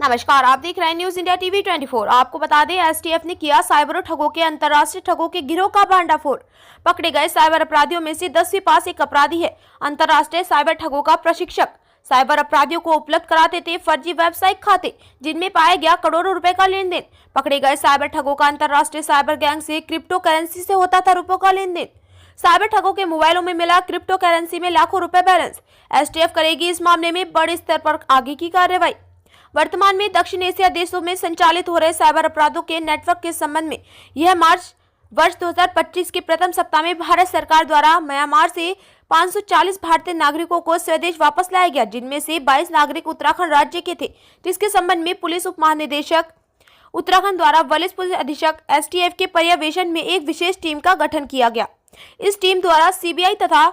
नमस्कार, आप देख रहे हैं न्यूज इंडिया टीवी 24। आपको बता दें, एसटीएफ ने किया साइबर ठगों के अंतर्राष्ट्रीय ठगों के गिरोह का भंडाफोड़। पकड़े गए साइबर अपराधियों में से 10वीं पास एक अपराधी है अंतर्राष्ट्रीय साइबर ठगों का प्रशिक्षक। साइबर अपराधियों को उपलब्ध कराते थे फर्जी वेबसाइट खाते, जिनमें पाया गया करोड़ों रुपए का लेन देन। पकड़े गए साइबर ठगों का अंतर्राष्ट्रीय साइबर गैंग से क्रिप्टो करेंसी से होता था रुपयों का लेन देन। साइबर ठगों के मोबाइलों में मिला क्रिप्टो करेंसी में लाखों रुपए बैलेंस। एसटीएफ करेगी इस मामले में बड़े स्तर पर आगे की कार्रवाई। वर्तमान में दक्षिण एशिया देशों में संचालित हो रहे साइबर अपराधों के नेटवर्क के संबंध में यह मार्च वर्ष 2025 के प्रथम सप्ताह में भारत सरकार द्वारा म्यांमार से 540 भारतीय नागरिकों को स्वदेश वापस लाया गया, जिनमें से 22 नागरिक उत्तराखंड राज्य के थे, जिसके संबंध में पुलिस उप महानिदेशक उत्तराखंड द्वारा वरिष्ठ पुलिस अधीक्षक एसटीएफ के पर्यवेक्षण में एक विशेष टीम का गठन किया गया। इस टीम द्वारा सीबीआई तथा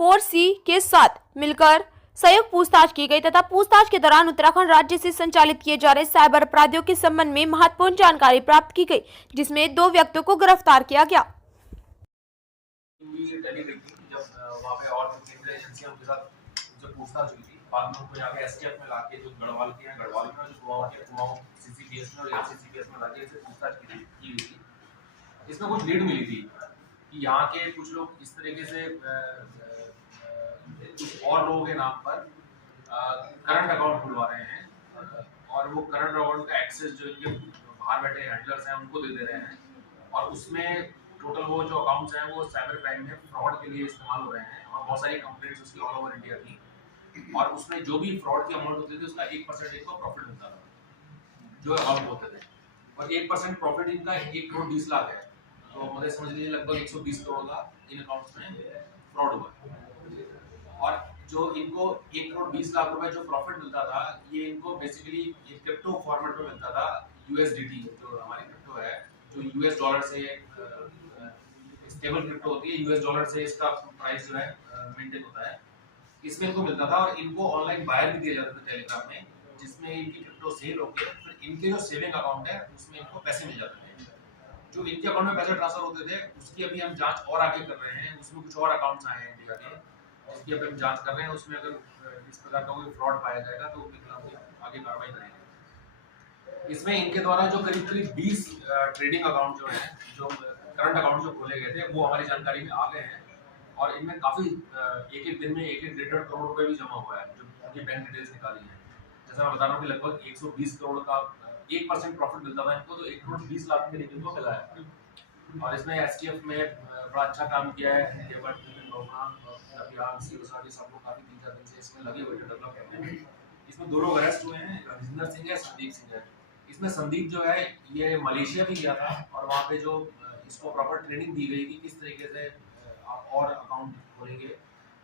4C के साथ मिलकर संयुक्त पूछताछ की गई तथा पूछताछ के दौरान उत्तराखंड राज्य से संचालित किए जा रहे साइबर अपराधियों के संबंध में महत्वपूर्ण जानकारी प्राप्त की गई, जिसमें 2 व्यक्तियों को गिरफ्तार किया गया। पूछताछ हुई थी, बाद में उनको यहाँ पे एसटीएफ में लाके जो गढ़वाल के हैं, गढ़वाल में जो कुमाऊं सीसीपीएस में और एचसीपीएस में लाके इसे पूछताछ की हुई थी। इसमें कुछ लीड मिली थी कि यहाँ के कुछ लोग इस तरीके से कुछ और लोगों के नाम पर करंट अकाउंट खुलवा रहे हैं और वो करंट अकाउंट का एक्सेस जो इनके बाहर बैठे हैंडलर्स हैं उनको दे रहे हैं और उसमें टोटल वो जो अकाउंट्स हैं वो साइबर क्राइम में फ्रॉड के लिए इस्तेमाल हो रहे हैं और बहुत सारी कंप्लेंट्स उसकी ऑल ओवर इंडिया थी और उसमें जो भी फ्रॉड की अमाउंट होती थी उसका 1% इनको प्रॉफिट मिलता था जो अकाउंट होते थे और 1% प्रॉफिट इनका 1 करोड़ 20 लाख है। तो मुझे समझ लीजिए लगभग 120 करोड़ का इन अकाउंट्स में फ्रॉड हुआ और जो इनको 1 करोड़ 20 लाख रुपए जो प्रॉफिट मिलता था ये इनको बेसिकली क्रिप्टो फॉर्मेट में मिलता था। यूएसडीटी जो हमारी क्रिप्टो है जो यूएस डॉलर से स्टेबल क्रिप्टो होती है, यूएस डॉलर से इसका प्राइस जो है मेंटेन होता है, इसमें इनको मिलता था और इनको ऑनलाइन बायर भी दिए जाते थे टेलीग्राम में, जिसमें इनकी क्रिप्टो सेल होकर फिर इनके जो सेविंग अकाउंट है उसमें इनको पैसे मिल जाते थे। जो इनके अकाउंट में पैसे ट्रांसफर होते थे उसकी अभी हम जांच और आगे कर रहे हैं। उसमें कुछ और अकाउंट्स आए हैं इंडिया के जिसकी अभी हम जांच कर रहे हैं। उसमें अगर इस प्रकार का कोई फ्रॉड पाया जाएगा तो उनके खिलाफ आगे कार्रवाई करेंगे। इसमें इनके द्वारा जो करीब 20 ट्रेडिंग अकाउंट जो हैं, जो करंट अकाउंट जो खोले गए थे वो हमारी जानकारी में आ गए हैं और इनमें काफी एक दिन में 1.5 करोड़ रुपए भी जमा हुआ है जो उनकी बैंक डिटेल्स निकाली है। जैसा मैं बता रहा हूँ कि लगभग 120 करोड़ का 1% प्रॉफिट मिलता था इनको, तो 1 करोड़ 20 लाख के इनको मिला है। और इसमें एसटीएफ में बड़ा अच्छा काम किया है। सब लोग काफी 3-4 दिन से इसमें लगे हुए थे डेवलप करने में। इसमें 2 लोग अरेस्ट हुए हैं, राजेंद्र सिंह है, संदीप सिंह है। इसमें संदीप जो है ये मलेशिया भी गया था और वहाँ पे जो इसको प्रॉपर ट्रेनिंग दी गई कि किस तरीके से आप और अकाउंट खोलेंगे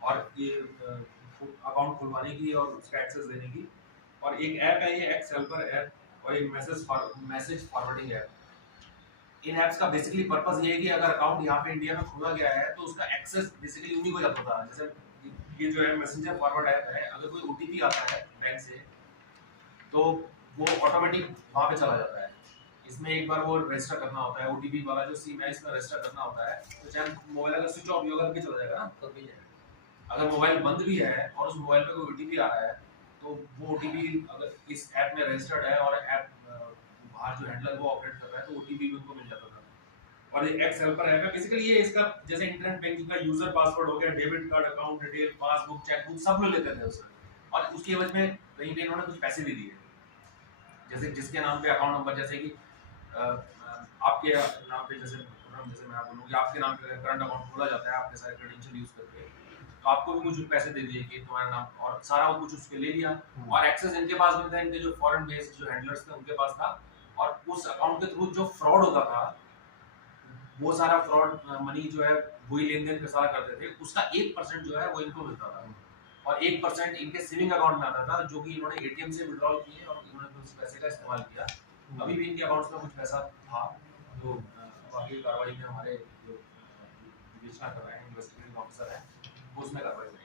और ये अकाउंट खुलवाने की और उसका एक्सेस देने की। और एक ऐप है ये एक्स हेल्पर ऐप और एक मैसेज फॉरवर्डिंग ऐप। इन ऐप्स का बेसिकली पर्पस ये है कि अगर अकाउंट यहाँ पे इंडिया में खोला गया है तो उसका एक्सेस बेसिकली उन्हीं को जाता था। जैसे ये जो है मैसेंजर फॉरवर्ड ऐप है, अगर कोई ओटीपी आता है बैंक से तो वो ऑटोमेटिक वहाँ पे चला जाता है। इसमें एक बार वो रजिस्टर करना होता है, ओटीपी वाला जो सिम है इसमें रजिस्टर करना होता है। तो चाहे मोबाइल अगर स्विच ऑफ भी होगा भी चला जाएगा ना, तब भी अगर मोबाइल बंद भी है और उस मोबाइल पे कोई ओटीपी आ रहा है तो वो ओटीपी अगर इस ऐप में रजिस्टर्ड है और ऐप बाहर जो हैंडलर वो ऑपरेट कर रहा है तो ओटीपी भी उनको मिल जाता था। और ये एक्स हेल्पर ऐप है, बेसिकली ये इसका जैसे इंटरनेट बैंकिंग का यूजर पासवर्ड हो गया, debit card, account detail, passbook, chequebook सब लोग लेते थे उससे और उसकी एवज में कहीं पे इन्होंने कुछ पैसे भी दिए। जैसे जिसके नाम पे अकाउंट नंबर, जैसे कि आपके नाम पे जैसे मैं आपको बोलूँ कि आपके नाम पे करंट अकाउंट खोला जाता है आपके सारे क्रेडेंशियल यूज करके, तो आपको भी कुछ पैसे दे दिए कि तुम्हारा नाम और सारा वो कुछ उसके ले लिया और एक्सेस इनके पास भी था। इनके जो फॉरेन बेस्ड जो हैंडलर्स थे उनके पास था और उस अकाउंट के थ्रू जो फ्रॉड होता था वो सारा फ्रॉड मनी जो है वही लेन देन सारा करते थे, उसका 1% जो है वो इनको मिलता था और 1% इनके सेविंग अकाउंट में आता था जो कि इन्होंने एटीएम से विड्रॉल किए और इन्होंने उस पैसे का इस्तेमाल किया। अभी भी इनके अकाउंट्स में कुछ पैसा था तो बाकी कार्रवाई में हमारे जो विवेचना कर रहे हैं इन्वेस्टिगेटिंग ऑफिसर है वो उसमें कार्रवाई करेंगे।